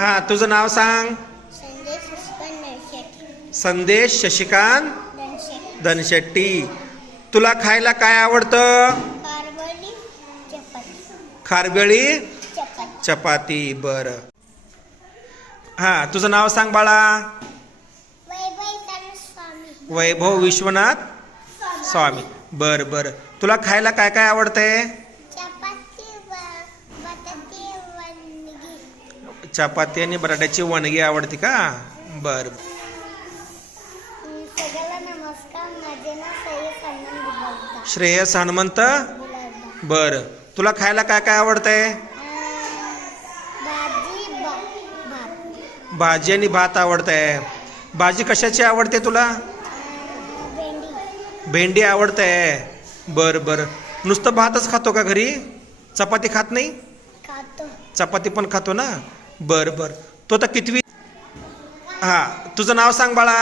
हा तुझं नाव सांग. संदेश शशिकांत धनशेट्टी. तुला खायला काय आवडतं? कारवली चपाती. खारबेळी चपाती. चपाती बर. हा तुझं नाव सांग बाळा. वैभव विश्वनाथ स्वामी. बर बर. तुला खायला काय काय आवडतंय? चपाती आणि बटाट्याची वणगी आवडते का? बर. श्रेयस हनुमंत बर. तुला खायला काय काय आवडतंय? भाजी आणि भात आवडतंय. भाजी कशाची आवडते तुला? भेंडी आवडतंय. बर बर. नुसतं भातच खातो का घरी? चपाती खात नाही? खातो. चपाती पण खातो ना? बर बर. तो तर कितवी? हा तुझं नाव सांग बाळा.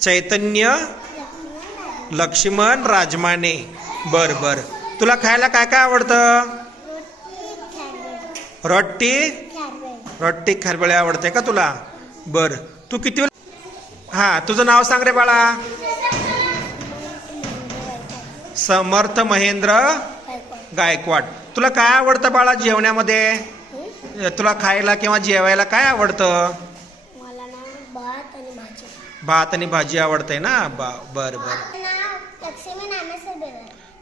चैतन्य लक्ष्मण राजमाने. बर बर. तुला खायला काय काय आवडतं? रोटी रोटी खॅरवेल रोटी खरबळे आवडते का तुला? बर. तू किती हा तुझं नाव सांग रे बाळा. समर्थ महेंद्र गायकवाड. तुला काय आवडतं बाळा जेवण्यामध्ये तुला खायला किंवा जेवायला काय आवडतं? मला ना भात आणि भाजी. भात आणि भाजी आवडते ना? बा बर बर.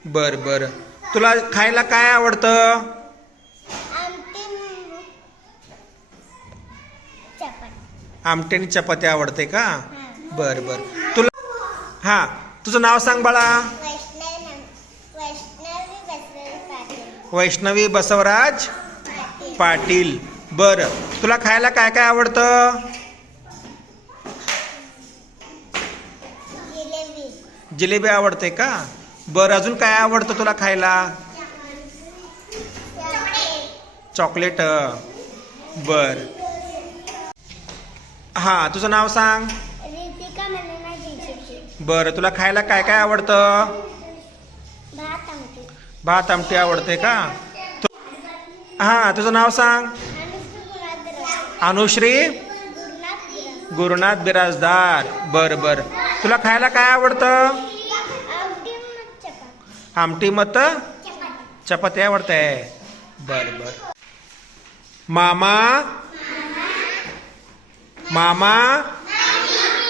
बर बर. तुला खायला काय आवडतं? आमटी चपाती. आमटी आणि चपाती आवडते का? बर बर. तुला हा तुझं नाव सांग बाळा वैष्णव नाम- वैष्णवी बसवेल पाटील वैष्णवी बसवराज पाटील. बर. तुला खायला काय काय आवडतं? जिलेबी. आवडते का? बर अजून काय आवडतं तुला खायला? चॉकलेट. बर. हा तुझं नाव सांग. बर तुला खायला काय काय आवडतं? भात आमटी आवडते का? हा तुझं नाव सांग. अनुश्री? गुरुनाथ बिराजदार. बर बर. तुला खायला काय आवडतं? आमटी मत चपाती चपाती आवडते. बर बर. मामा? मामा?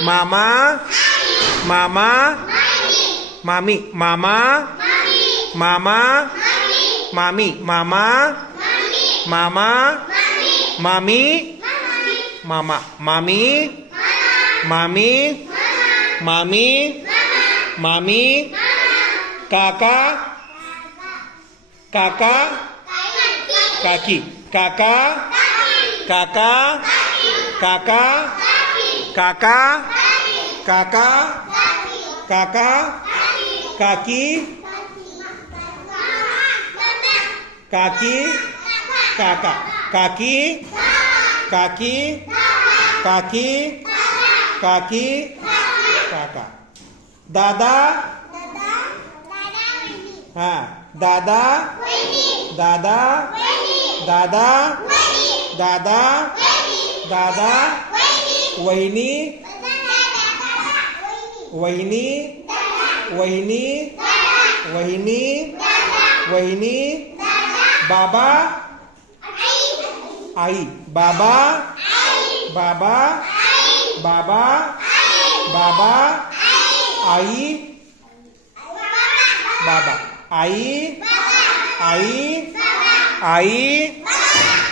मामा? मामा? मामी? मामा? मामा मामी मामा मामा मामी मामा मामी मामी मामी मामी काका काका काकी काका काका काका काका काका काका काकी काकी, काका, काकी काकी काकी काकी, काका। दादा हाँ दादा दादा दादा दादा दादा, वहिनी वहिनी वहिनी वहिनी वहिनी बाबा? आई. बाबा? बाबा? बाबा? बाबा? आई? बाबा. आई? आई? आई?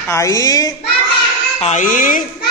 आई? आई?